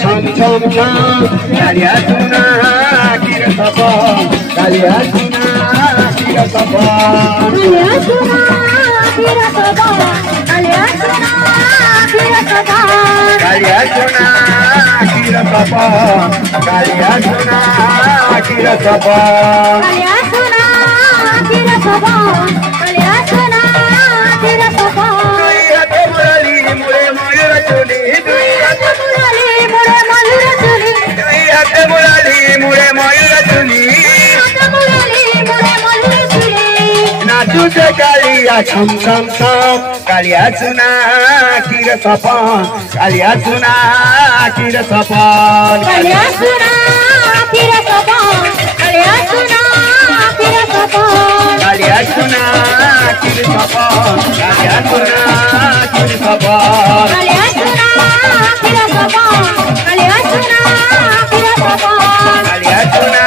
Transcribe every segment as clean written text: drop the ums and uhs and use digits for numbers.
Chom chom chom, Kalia tuna, kira sapa, Kalia tuna, kira sapa, Kalia tuna, kira sapa, Kalia tuna, kira sapa, Kalia tuna, kira sapa, Kalia tuna, kira sapa, Kalia tuna, kira sapa, Kalia tuna, kira sapa. Duiya te murali mure mayura chuli, duiya te Murali mure mayura chuli, duiya te murali mure mayura chuli. murali mure mayura chuli. Nachu se Kalia chom chom chom, Kalia tuna, kira sapa, Kalia tuna, kira sapa, Kalia tuna, kira sapa, Kalia tuna, kira sapa. Kalia tuna, kira sapa, Kalia tuna, kira sapa. Kalia tuna, kira sapa, Kalia tuna, kira sapa. Kalia tuna,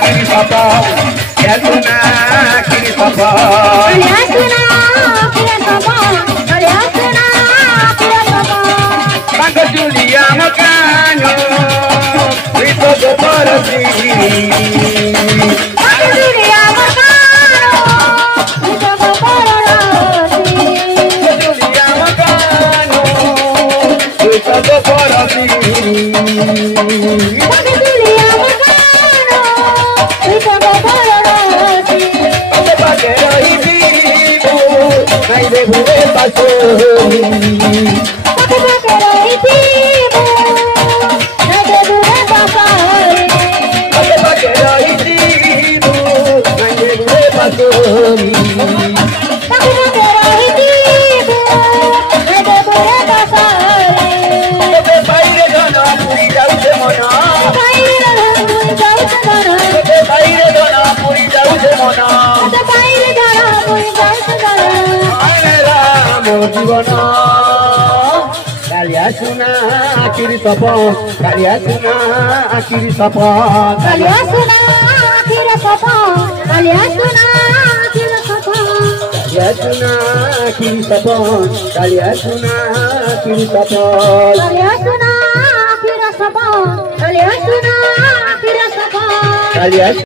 kiri sapa, Kalia tuna, kiri sapa. Kalia tuna, kira sapa, Kalia tuna, kira sapa. Banco Julia Mocano, Rito de Porasi. Julia Mocano, Rito de Porasi. Julia Mocano, Rito de Porasi. Julia Mocano, Rito de Porasi. Ate paquero y vivo, ay de bube paso. Ate paquero y vivo, ay de bube paso. Baile dono, puri jaute mona. Baile dono, puri jaute mona. Baile ramo jivana. Kalia tuna, kiri sapa, Kalia tuna, kiri sapa. Kalia tuna, kiri sapa, Kalia tuna, kiri sapa. Kalia tuna, kiri sapa, Kalia tuna, kiri sapa. Kalia